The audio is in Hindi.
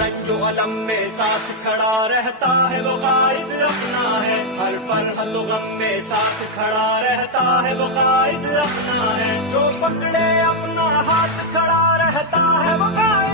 रंजो अलम में साथ खड़ा रहता है वो कायद अपना है, हर फरहत गम में साथ खड़ा रहता है वो कायद अपना है, जो पकड़े अपना हाथ खड़ा रहता है वो कायद